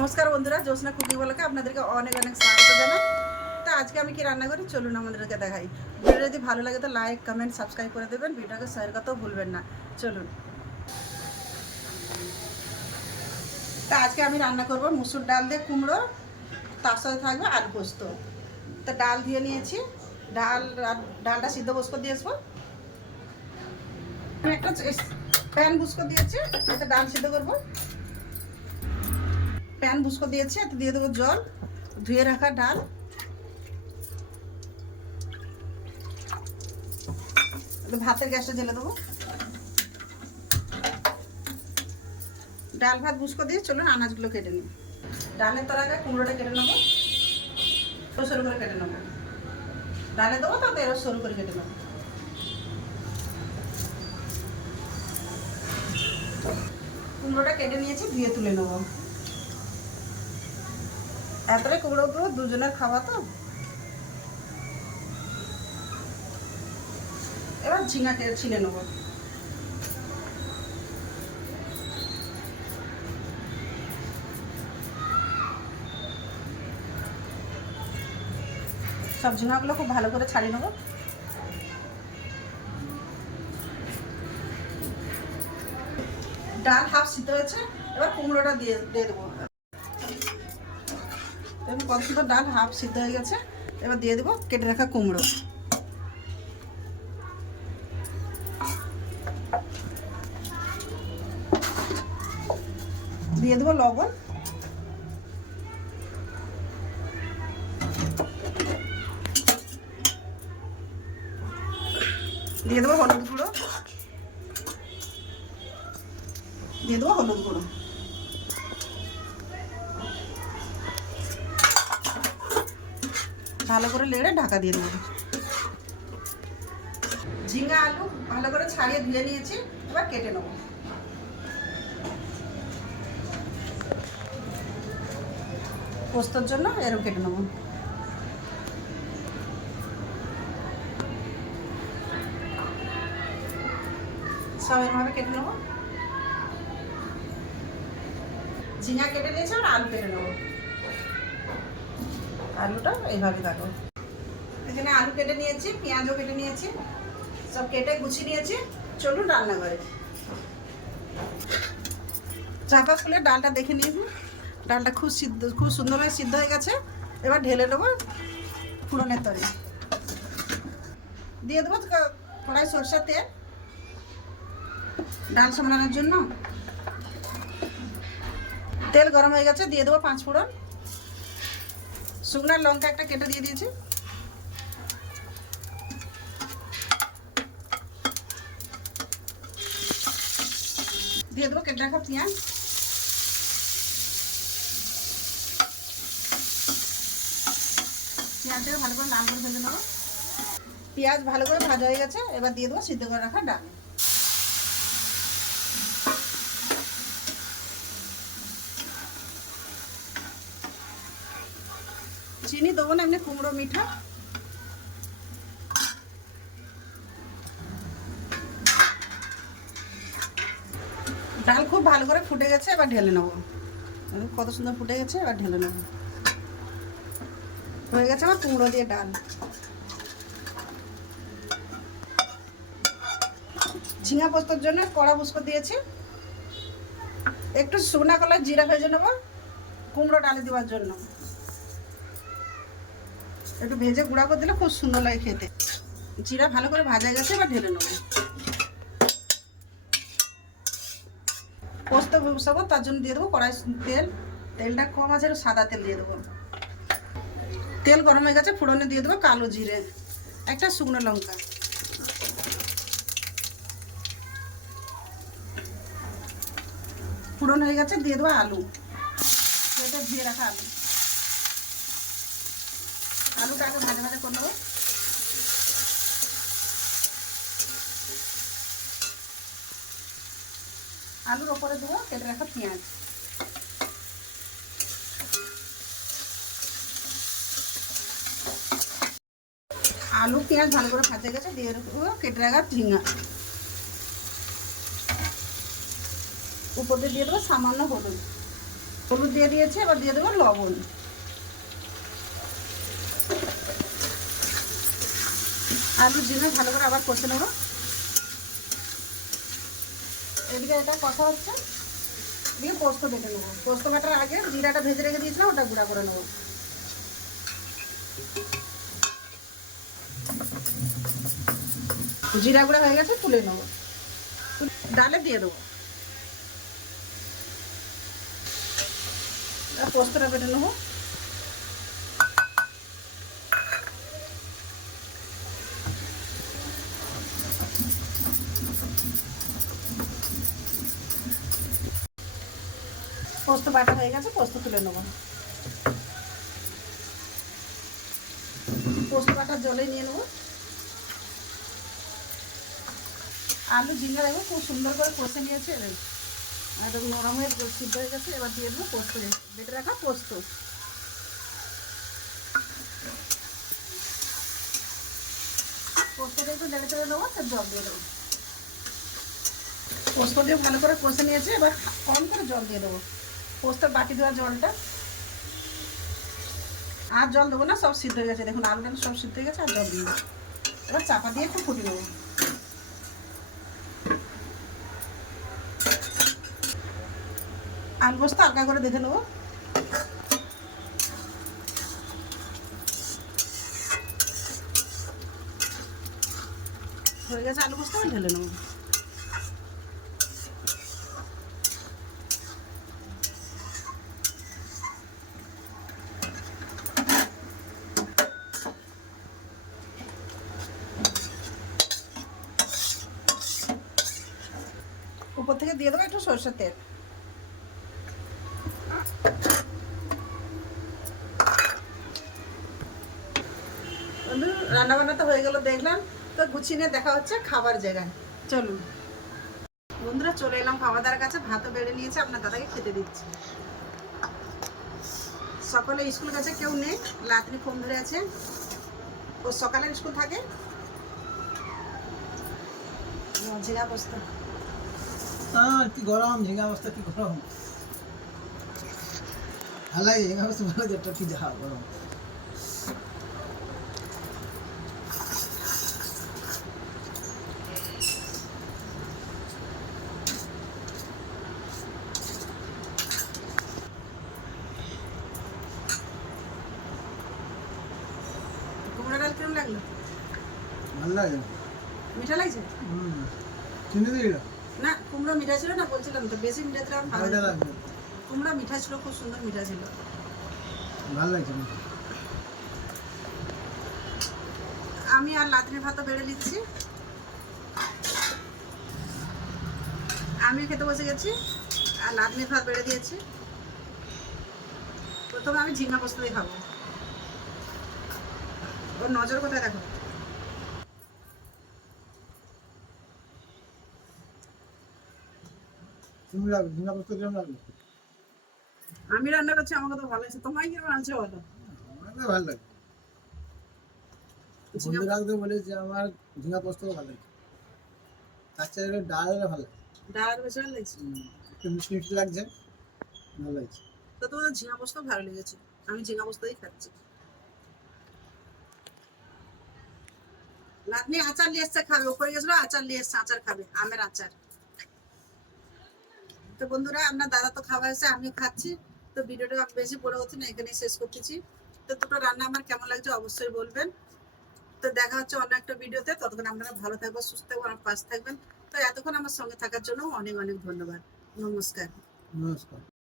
নমস্কার বন্ধুরা, জ্যোৎস্না কুকিং বলাকে আপনাদেরকে অনেক অনেক স্বাগত জানাই। তো আজকে আমি কি রান্না করি? চলুন আমাদেরকে দেখাই। ভিডিও যদি ভালো লাগে তো লাইক কমেন্ট সাবস্ক্রাইব করে দেবেন। ভিডিওকে শেয়ার করতেও ভুলবেন না। চলুন। তা আজকে আমি রান্না করব মুসুর ডাল দিয়ে কুমড়ো, তার সাথে থাকবে আলু পোস্ত। তো ডাল দিয়ে নিয়েছি। ডাল ডালটা সিদ্ধ বস্কো দিয়ে আসব। একটা প্যান বুস্কো দিয়েছি। এতে ডাল সিদ্ধ করব। প্যান বুস্কো দিয়েছি, এতে দিয়ে দেবো জল, ধুয়ে রাখা ডাল। ভাতের গ্যাসটা জ্বেলে দেবো। ডাল ভাত বুস্কো দিয়ে চলুন আনাজগুলো কেটে নিই। ডালের তোর আগে কুমড়োটা কেটে নেব সরু সরু করে কেটে নেব। ডালে দেবো তো এরও সরু করে কেটে নেব। কুমড়োটা কেটে নিয়েছি, ধুয়ে তুলে নেব। এতটাই কুমড়ো দেবো দুজনের খাওয়া তো। এবার ঝিঙা কেটে ছিলে নেব। সব ঝিঙাগুলো খুব ভালো করে ছাড়িয়ে নেব। ডাল হাফ সিদ্ধ হয়েছে, এবার কুমড়োটা দিয়ে দিয়ে দেবো। এবার কত সুন্দর ডাল হাফ সিদ্ধ হয়ে গেছে। এবার দিয়ে দেবো কেটে রাখা কুমড়ো। দিয়ে দেবো লবণ। দিয়ে দেবো হলুদ গুঁড়ো। ভালো করে লেড়ে ঢাকা দিয়ে দেবো। ঝিঙা আলু ভালো করে ছাড়িয়ে ধুয়ে নিয়েছি, এবার কেটে নেব। পোস্তর জন্য এরকম কেটে নেব। সব কেটে নেব। ঝিঙা কেটে নিয়েছি আর আলু কেটে নেব। আলুটা এইভাবে কাটো। এখানে আলু কেটে নিয়েছি, পেঁয়াজও কেটে নিয়েছি, সব কেটে গুছিয়ে নিয়েছি। চলুন রান্না করে চাপা খুলে ডালটা দেখে নিয়েছি ডালটা খুব সিদ্ধ, খুব সুন্দরভাবে সিদ্ধ হয়ে গেছে। এবার ঢেলে নেব ফুরনের তরি। দিয়ে দেবো কড়াই সরষের তেল। ডাল সামলানোর জন্য। তেল গরম হয়ে গেছে, দিয়ে দেবো পাঁচ ফোড়ন। শুকনার লঙ্কা একটা কেটে দিয়ে দিয়েছি। দিয়ে দেবো, কেটে রাখা পেঁয়াজ। পেঁয়াজটাকে ভালো করে লাল করে ভেজে নেব। পেঁয়াজ ভালো করে ভাজা হয়ে গেছে, এবার দিয়ে দেবো সিদ্ধ করে রাখা ডাল। চিনি দেবো না, এমনি কুমড়ো মিঠা। ডাল খুব ভালো করে ফুটে গেছে, এবার ঢেলে নেব। কত সুন্দর ফুটে গেছে, এবার ঢেলে নেব। হয়ে গেছে আমার কুমড়ো দিয়ে ডাল। ঝিঙা পোস্তর জন্য কড়া বুস্কো দিয়েছি। একটু শুকনা কলার জিরা ভেজে নেব, কুমড়ো ডালে দেওয়ার জন্য। একটু ভেজে গুঁড়া করে দিলে খুব সুন্দর লাগে খেতে। জিরা ভালো করে ভাজা গেছে, এবার ঢেলে নেব। পোস্ত বসাবো, তার জন্য দিয়ে দেবো কড়াই তেল। তেলটা কম আছে সাদা তেল দিয়ে দেবো। তেল গরম হয়ে গেছে, ফোড়নে দিয়ে দেবো কালো জিরে, একটা শুকনো লঙ্কা। ফোড়ন হয়ে গেছে, দিয়ে দেবো আলু। এটা ধুয়ে রাখা আলু। আলুটা আগে ভাজা করে নেব। আলুর ওপরে দেবো, কেটে রাখা পেঁয়াজ। আলু, পেঁয়াজ ভালো করে ভাজা গেছে, দিয়ে কেটে রাখা ঝিঙা। উপর দিয়ে দেবো সামান্য হলুদ। হলুদ দিয়ে দিয়েছে, এবার দিয়ে দেবো লবণ। আলু জিনে ভালো করে আবার কষে নেব। এদিকে এটা কষা হচ্ছে, দিয়ে পোস্ত বেটে নেব। পোস্ত বাটার আগে জিরাটা ভেজে রেখে দিয়েছিলাম, ওটা গুঁড়া করে নেব। জিরা গুঁড়া হয়ে গেছে, তুলে নেব। ডালে দিয়ে দেবো। পোস্তটা বেটে নেব। বাটা হয়ে গেছে, পোস্ত তুলে নেব। পোস্ত বাটা জলে নিয়ে নেব। আলু ঝিঙ্গা দেখো খুব সুন্দর করে কষে নিয়েছে একদম নরম হয়ে সিদ্ধ হয়ে গেছে, এবার দিয়ে দেবো পোস্ত। বেটে রাখা পোস্ত। পোস্তটা একটু নেড়ে চেড়ে নেব, তার জল দিয়ে দেবো। পোস্ত দিয়ে ভালো করে কষে নিয়েছে, এবার কম করে জল দিয়ে দেবো। পোস্তর বাটি দেওয়া জলটা। আর জল দেবো না, সব সিদ্ধ হয়ে গেছে। দেখুন, আলুটা সব সিদ্ধ হয়ে গেছে, আর জল দেবো। এবার চাপা দিয়ে একটু ফুটিয়ে নেব। আলু পোস্ত হালকা করে দেখে নেব। হয়ে গেছে আলু পোস্ত ঢেলে নেব। উপর থেকে দিয়ে দেবো একটু সরষের তেল। বন্ধু রান্না বান্না তো হয়ে গেল দেখলাম। তো গুছিয়ে নিয়ে দেখা হচ্ছে খাবার জায়গায়। চলুন। বন্ধুরা চলে এলাম খাওয়া দাওয়ার কাছে। ভাতও বেড়ে নিয়েছে আপনার দাদাকে খেতে দিচ্ছি। সকালে স্কুল গেছে কেউ নেই লাতনি ফোন ধরে আছে। ও সকালে স্কুল থাকে? ও, জিরা হ্যাঁ কি গরম ঝিঙ্গা অবস্থা কি গরম। ভালো লাগে ঝিঙ্গা অবস্থা ভালো যেটা কি যা গরম। ভালো লাগে। মিঠা লাগছে? হুম। চিনি দিই না কুমড়ো মিঠা ছিল না বলছিলাম তো বেশি মিঠা দিলাম কুমড়ো মিঠা ছিল খুব সুন্দর মিঠা ছিল। ভালো লাগছে আমি আর লাতনির ভাতও বেড়ে নিচ্ছি। আমিও খেতে বসে গেছি আর লাতনির ভাত বেড়ে দিয়েছি। প্রথমে আমি ঝিঙ্গা পোস্ত দিয়ে খাব। ওর নজর কোথায় দেখো? তুমি লাগবে আমি রান্না করছি আমাকে তো ভালো লাগছে। তোমায় আছে বলো? আমার তো ভালো লাগে। বন্ধুরা তো বলে যে আমার ঝিঙ্গা পোস্ত ভালো লাগে। তার চাইতে ডাল ভালো লাগে। ডাল বেশি ভালো লাগছে? একটু মিষ্টি মিষ্টি লাগছে ভালো লাগছে। তো তোমাদের ঝিঙা পোস্ত ভালো লেগেছে? আমি ঝিঙা পোস্তই খাচ্ছি। নাতনি আচার নিয়ে এসছে খাবে। ওপরে গেছিল আচার নিয়ে এসছে আচার খাবে আমের আচার। তো বন্ধুরা, আমরা দাদা তো খাওয়া হয়েছে, আমিও খাচ্ছি। তো ভিডিওটা বেশি বড় হচ্ছে না, এখানেই শেষ করতেছি। তো দুটো রান্না আমার কেমন লাগছে অবশ্যই বলবেন। তো দেখা হচ্ছে অন্য একটা ভিডিওতে, ততক্ষণ আপনারা ভালো থাকবেন, সুস্থ থাকবেন, আমার পাশে থাকবেন। তো এতক্ষণ আমার সঙ্গে থাকার জন্য অনেক অনেক ধন্যবাদ। নমস্কার। নমস্কার।